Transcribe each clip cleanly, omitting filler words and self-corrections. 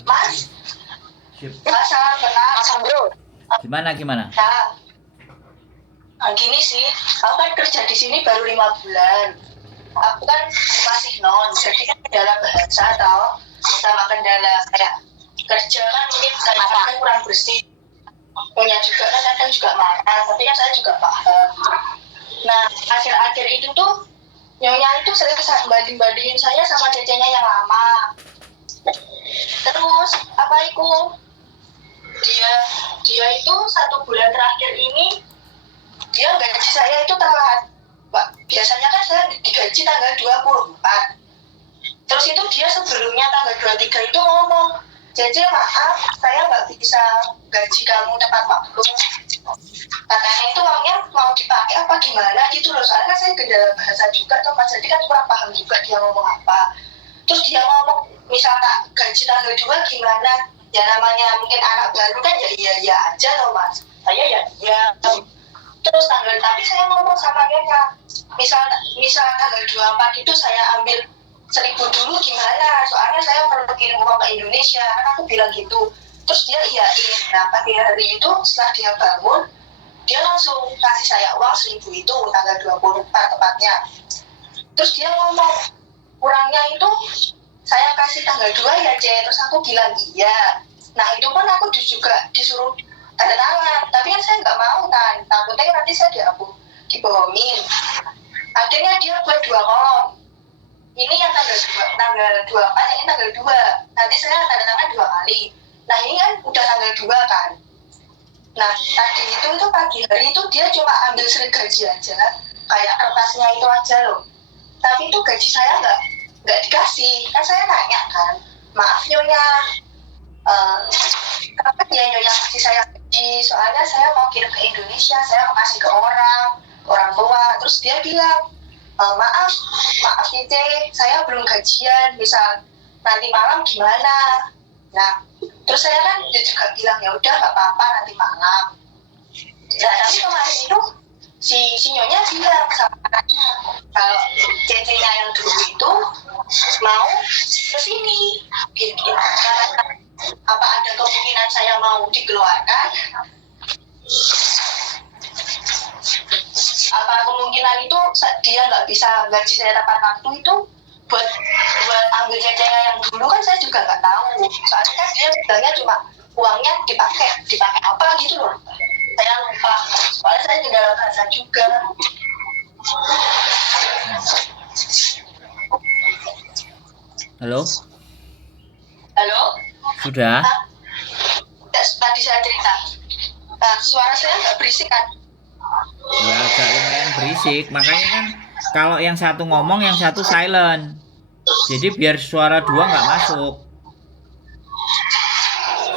Mas, Sip. Mas salam kenal. Mas Andro. Gimana? Gini sih, aku kan kerja di sini baru 5 bulan. Aku kan masih non, jadi kan kendala bahasa atau sama kendala kayak kerja kan mungkin kadang kurang bersih. Punya juga kan kadang juga marah, tapi kan saya juga paham. Nah, akhir-akhir itu tuh Nyonya itu sering banding-bandingin saya sama cecenya yang lama. Terus apa itu? Dia itu 1 bulan terakhir ini dia gaji saya itu telat. Biasanya kan saya digaji tanggal 24. Terus itu dia sebelumnya tanggal 23 itu ngomong, Cece maaf, saya nggak bisa gaji kamu tepat waktu. Katanya itu uangnya mau dipakai apa gimana gitu loh. Soalnya saya kendala bahasa juga tuh Mas, jadi kan kurang paham juga dia ngomong apa. Terus dia ngomong, misal tak gaji tanggal 2 gimana? Ya namanya mungkin anak baru kan ya iya aja loh Mas. Saya ya. Terus tadi saya ngomong sama Nyonya, misal tanggal 24 itu saya ambil 1.000 dulu gimana, soalnya saya perlu kirim uang ke Indonesia, kan aku bilang gitu. Terus dia iyain. Nah pagi hari itu setelah dia bangun, dia langsung kasih saya uang 1.000 itu tanggal 24 tepatnya. Terus dia ngomong, kurangnya itu saya kasih tanggal 2 ya C. Terus aku bilang iya. Nah itu pun aku juga disuruh tanda tangan, tapi kan saya nggak mau kan, takutnya nanti saya dibohongin. Akhirnya dia buat 2 kolom, ini yang tanggal 24, ini tanggal 2. Nanti saya tanda tangan 2 kali. Nah ini kan udah tanggal 2 kan. Nah tadi itu pagi hari itu dia cuma ambil slip gaji aja, kayak kertasnya itu aja loh. Tapi itu gaji saya nggak dikasih. Kan saya nanya kan, maaf Nyonya, kenapa dia Nyonya kasih saya gaji? Soalnya saya mau kirim ke Indonesia, saya mau kasih ke orang tua. Terus dia bilang, maaf Cice, saya belum gajian, misal nanti malam gimana? Nah, terus saya kan juga bilang ya udah nggak apa-apa nanti malam. Nah, tapi kemarin itu si Nyonya bilang sama anaknya kalau Cece-nya yang dulu itu mau kesini. Apa ada kemungkinan saya mau dikeluarkan? Apa kemungkinan itu dia nggak bisa gaji saya tepat waktu itu buat ambil cecenya yang dulu, kan saya juga nggak tahu. Soalnya kan dia bilangnya cuma uangnya dipakai apa gitu loh. Saya lupa. Soalnya saya kendala bahasa juga. Halo? Sudah? Tadi saya cerita. Nah, suara saya nggak berisik kan? Ya agak lumayan berisik, makanya kan kalau yang satu ngomong, yang satu silent. Jadi biar suara dua nggak masuk.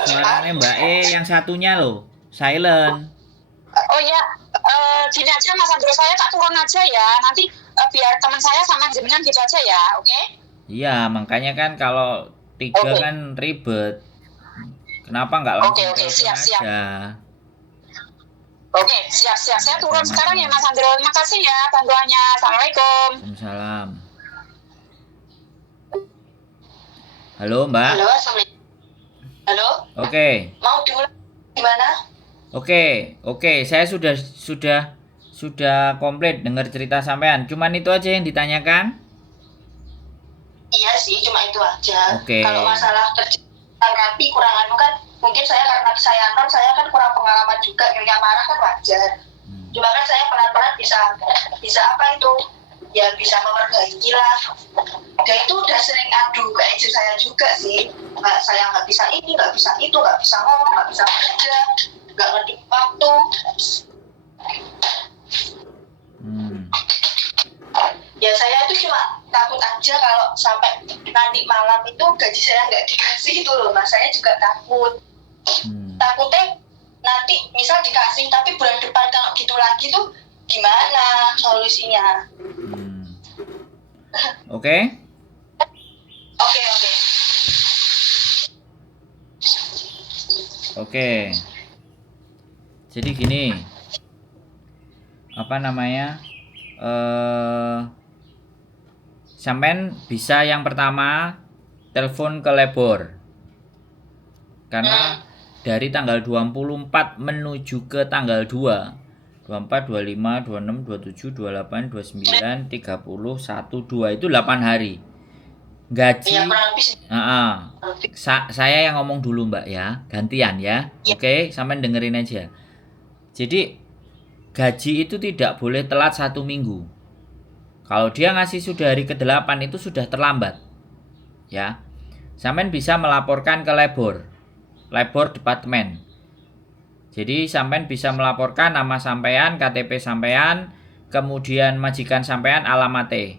Suaranya Mbak E yang satunya loh, silent. Oh ya, gini aja Mas Andro, saya tak turun aja ya. Nanti biar teman saya sama jenengan gitu aja ya, oke? Iya, makanya kan kalau 3 kan ribet. Kenapa nggak langsung Oke, siap. aja? Oke, siap. Saya turun sekarang ya Mas Andro. Terima kasih ya bantuannya. Assalamualaikum. Waalaikumsalam. Halo Mbak. Halo, Assalamualaikum. Halo. Oke. Mau diulang gimana? Oke, saya sudah komplit dengar cerita sampean. Cuman itu aja yang ditanyakan. Iya sih, cuma itu aja. Oke. Kalau masalah kerja rapi kurang anu kan, mungkin saya karena saya non, saya kan kurang pengalaman juga. Nyonya marah kan wajar. Cuma kan saya pelan-pelan bisa apa itu? Ya bisa memperbaiki lah. Dan itu udah sering adu ke agent saya juga sih. Saya nggak bisa ini, nggak bisa itu, nggak bisa ngomong, nggak bisa kerja, nggak ngerti waktu. Ya saya itu cuma takut aja kalau sampai nanti malam itu gaji saya nggak dikasih itu loh Mas. Saya juga takut. Takutnya nanti misal dikasih tapi bulan depan kalau gitu lagi tuh gimana solusinya? Oke. Jadi gini, apa namanya? Sampean bisa yang pertama telepon ke labor. Karena dari tanggal 24 menuju ke tanggal 2, 24, 25, 26, 27, 28, 29, 30, 1, 2 itu 8 hari. Gaji. Iya, kurang lebih sih. Saya yang ngomong dulu Mbak ya, gantian ya. Oke, sampean dengerin aja. Jadi gaji itu tidak boleh telat 1 minggu. Kalau dia ngasih sudah hari ke-8 itu sudah terlambat. Ya. Sampean bisa melaporkan ke labor departemen. Jadi sampean bisa melaporkan nama sampean, KTP sampean, kemudian majikan sampean, alamatnya.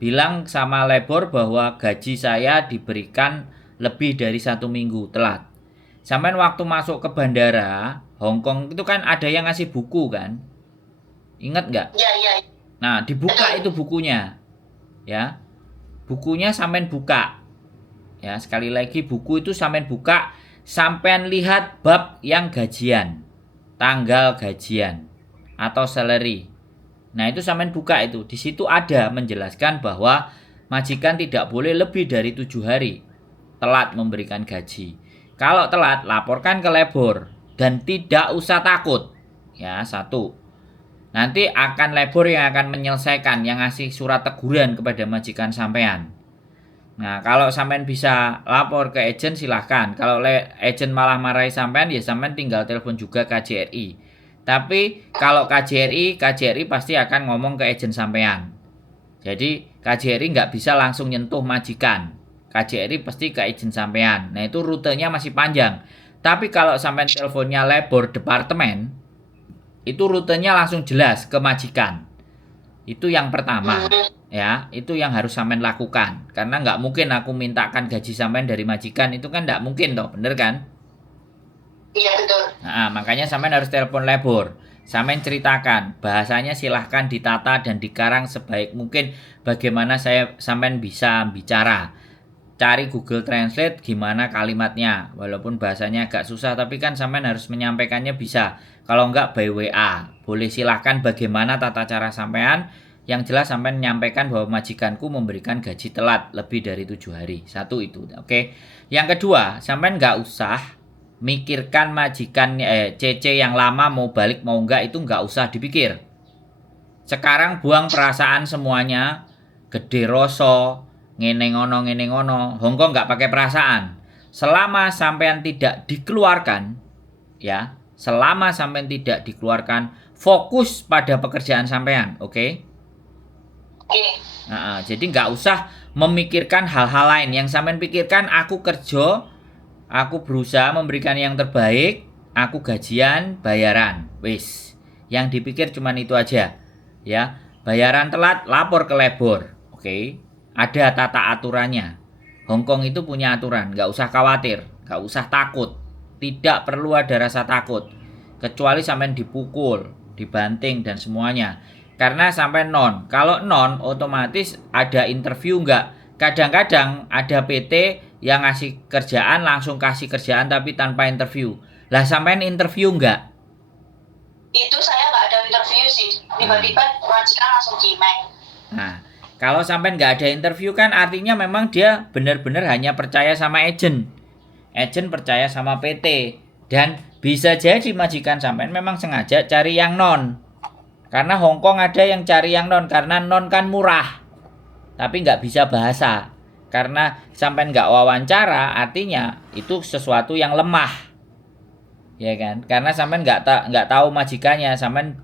Bilang sama labor bahwa gaji saya diberikan lebih dari 1 minggu telat. Sampean waktu masuk ke bandara Hong Kong itu kan ada yang ngasih buku kan? Ingat nggak? Iya. Nah, dibuka itu bukunya. Ya. Bukunya sampean buka. Ya, sekali lagi buku itu sampean buka, sampean lihat bab yang gajian, tanggal gajian atau salary. Nah, itu sampean buka itu. Di situ ada menjelaskan bahwa majikan tidak boleh lebih dari 7 hari telat memberikan gaji. Kalau telat, laporkan ke labor dan tidak usah takut. Ya, 1. Nanti akan labor yang akan menyelesaikan, yang ngasih surat teguran kepada majikan sampean. Nah, kalau sampean bisa lapor ke agen silahkan. Kalau agen malah marahi sampean, ya sampean tinggal telepon juga KJRI. Tapi kalau KJRI pasti akan ngomong ke agen sampean. Jadi KJRI nggak bisa langsung nyentuh majikan. KJRI pasti ke agen sampean. Nah, itu rutenya masih panjang. Tapi kalau sampean teleponnya labor departemen, itu rutenya langsung jelas ke majikan. Itu yang pertama. Ya, itu yang harus sampean lakukan. Karena nggak mungkin aku mintakan gaji sampean dari majikan, itu kan nggak mungkin toh, bener kan? Iya, betul. Nah, makanya sampean harus telepon labor. Sampean ceritakan, bahasanya silahkan ditata dan dikarang sebaik mungkin bagaimana sampean bisa bicara. Cari Google Translate gimana kalimatnya. Walaupun bahasanya agak susah, tapi kan sampean harus menyampaikannya bisa. Kalau enggak by WA. Boleh silahkan bagaimana tata cara sampean. Yang jelas sampean menyampaikan bahwa majikanku memberikan gaji telat lebih dari 7 hari. 1 itu. Oke. Yang kedua, sampean enggak usah mikirkan majikan CC yang lama mau balik mau enggak, itu enggak usah dipikir. Sekarang buang perasaan semuanya. Gede roso, ngene ngono. Hongkong enggak pakai perasaan. Selama sampean tidak dikeluarkan, ya, selama sampean tidak dikeluarkan, fokus pada pekerjaan sampean, oke? Nah, jadi enggak usah memikirkan hal-hal lain. Yang sampean pikirkan, aku kerja, aku berusaha memberikan yang terbaik, aku gajian, bayaran. Wis. Yang dipikir cuman itu aja. Ya, bayaran telat, lapor ke labor. Oke. Ada tata aturannya. Hongkong itu punya aturan, nggak usah khawatir, nggak usah takut. Tidak perlu ada rasa takut. Kecuali sampean dipukul, dibanting dan semuanya. Karena sampai non. Kalau non, otomatis ada interview nggak? Kadang-kadang ada PT yang ngasih kerjaan langsung kasih kerjaan tapi tanpa interview. Lah sampean interview enggak? Itu saya nggak ada interview sih. Tiba-tiba majikan langsung gimeng. Nah, kalau sampean nggak ada interview kan artinya memang dia benar-benar hanya percaya sama agen. Agen percaya sama PT. Dan bisa jadi majikan sampean memang sengaja cari yang non. Karena Hongkong ada yang cari yang non. Karena non kan murah. Tapi nggak bisa bahasa. Karena sampai nggak wawancara, artinya itu sesuatu yang lemah, ya kan? Karena sampai nggak tahu majikannya, sampai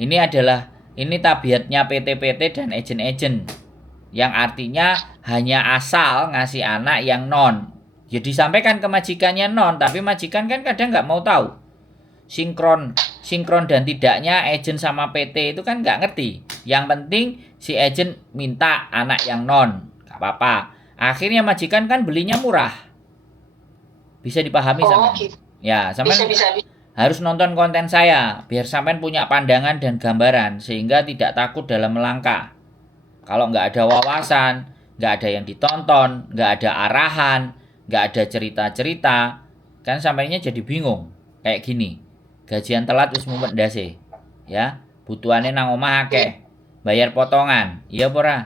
ini tabiatnya PT-PT dan agen-agen, yang artinya hanya asal ngasih anak yang non. Jadi disampaikan ke majikannya non, tapi majikan kan kadang nggak mau tahu. Sinkron dan tidaknya agen sama PT itu kan nggak ngerti. Yang penting si agen minta anak yang non, nggak apa-apa. Akhirnya majikan kan belinya murah. Bisa dipahami sampean? Gitu. Ya, sampean bisa. Harus nonton konten saya biar sampean punya pandangan dan gambaran sehingga tidak takut dalam melangkah. Kalau nggak ada wawasan, nggak ada yang ditonton, nggak ada arahan, nggak ada cerita-cerita, kan sampeannya jadi bingung. Kayak gini. Gajian telat wis mumet ndase. Ya, butuhane nang omah akeh. Bayar potongan. Iya apa ora?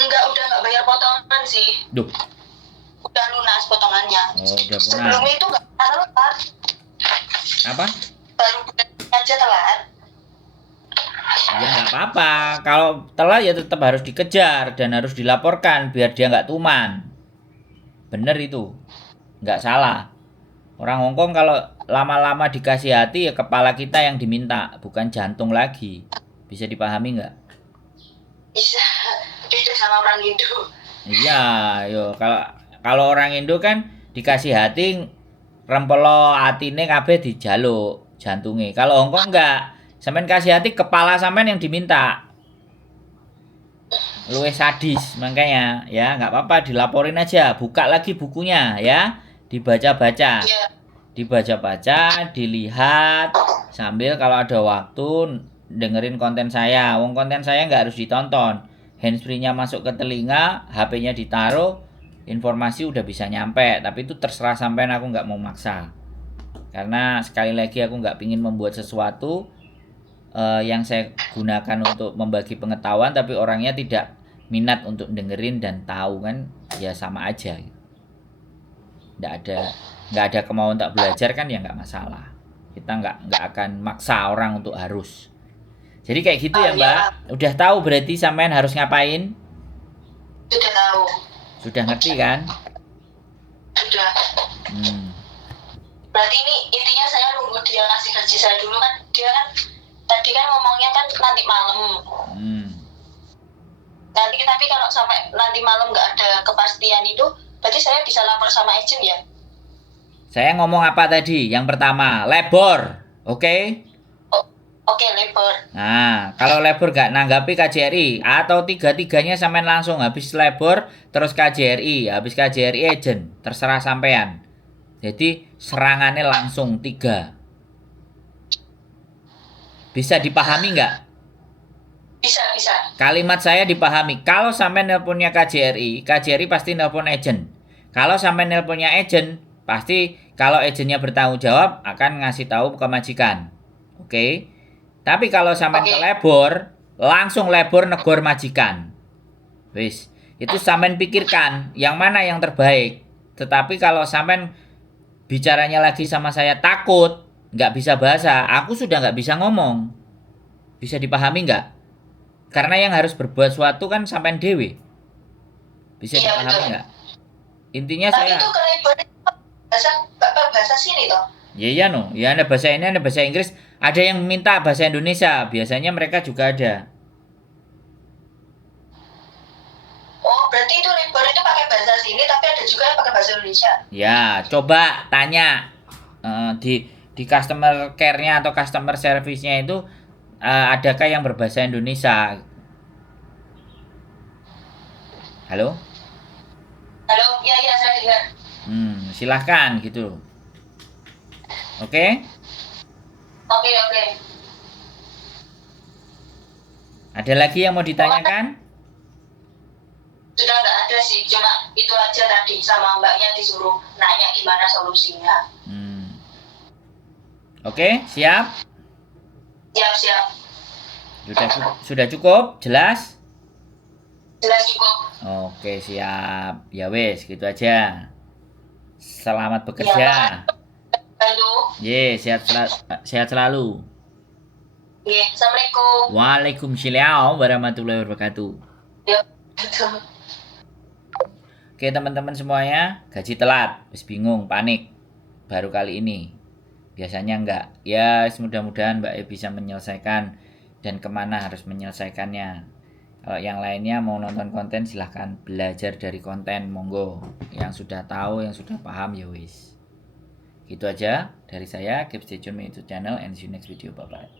Udah nggak bayar potongan sih. Duh. udah lunas potongannya. Oh, udah lunas. Sebelumnya itu nggak pernah telat. Apa? Baru bulan ini aja telat. Ya nggak apa-apa. Kalau telat ya tetap harus dikejar dan harus dilaporkan biar dia nggak tuman. Bener itu, nggak salah. Orang Hongkong kalau lama-lama dikasih hati ya kepala kita yang diminta, bukan jantung lagi. Bisa dipahami nggak? Bisa. Beda sama orang Hindu. Iya, yo kalau orang Indo kan dikasih hati rempelo atine kabeh dijaluk jantunge. Kalau Hongkong enggak. Sampean kasih hati kepala sampean yang diminta. Luwih sadis makanya ya, nggak apa-apa dilaporin aja, buka lagi bukunya ya, dibaca-baca. Iya. Dibaca-baca, dilihat sambil kalau ada waktu dengerin konten saya. Wong konten saya nggak harus ditonton. Handsfree-nya masuk ke telinga, HP-nya ditaruh, informasi udah bisa nyampe. Tapi itu terserah sampean, aku nggak mau maksa. Karena sekali lagi aku nggak pingin membuat sesuatu yang saya gunakan untuk membagi pengetahuan, tapi orangnya tidak minat untuk dengerin dan tahu kan, ya sama aja. Nggak ada kemauan tak belajar kan ya nggak masalah. Kita nggak akan maksa orang untuk harus. Jadi kayak gitu ya Mbak. Udah tahu berarti sampean harus ngapain? Sudah tahu. Sudah ngerti kan? Sudah. Berarti ini intinya saya nunggu dia ngasih gaji saya dulu kan. Dia kan tadi kan ngomongnya kan nanti malam. Nanti tapi kalau sampai nanti malam nggak ada kepastian itu, berarti saya bisa lapor sama agent ya? Saya ngomong apa tadi? Yang pertama, labor. Oke? Oke, labor. Nah, kalau labor gak nanggapi KJRI atau tiga-tiganya sampean langsung habis labor terus KJRI, habis KJRI agent, terserah sampean. Jadi serangannya langsung 3. Bisa dipahami nggak? Bisa. Kalimat saya dipahami. Kalau sampean nelponnya KJRI, KJRI pasti nelpon agent. Kalau sampean nelponnya agent, pasti kalau agentnya bertanggung jawab akan ngasih tahu ke majikan. Oke? Tapi kalau sampean ke labor, langsung labor negor majikan. Wis, itu sampean pikirkan yang mana yang terbaik. Tetapi kalau sampean bicaranya lagi sama saya takut, nggak bisa bahasa, aku sudah nggak bisa ngomong. Bisa dipahami nggak? Karena yang harus berbuat suatu kan sampean dewe. Bisa dipahami nggak? Intinya tapi saya. Tapi itu ke labor bahasa sini toh? Iya no, ya ada bahasa ini, ada bahasa Inggris, ada yang minta bahasa Indonesia, biasanya mereka juga ada. Oh, berarti itu labor itu pakai bahasa sini, tapi ada juga yang pakai bahasa Indonesia. Ya, coba tanya di customer care-nya atau customer service-nya itu adakah yang berbahasa Indonesia? Halo? Halo, ya saya dengar. Silahkan gitu. Oke? Oke. Ada lagi yang mau ditanyakan? Sudah nggak ada sih, cuma itu aja tadi sama mbaknya disuruh nanya gimana solusinya. Oke, siap? Siap. Sudah cukup? Jelas? Jelas cukup. Oke, siap. Ya wes, gitu aja. Selamat bekerja. Halo. Sehat selalu. Assalamualaikum. Waalaikumsalam warahmatullahi wabarakatuh. Ya, betul. Oke teman-teman semuanya, gaji telat, wis bingung, panik. Baru kali ini. Biasanya enggak. Ya, mudah-mudahan Mbak E bisa menyelesaikan dan kemana harus menyelesaikannya. Kalau yang lainnya mau nonton konten silahkan belajar dari konten, monggo. Yang sudah tahu, yang sudah paham ya wis. Gitu aja dari saya, keep stay tune my YouTube channel and see you next video, bye bye.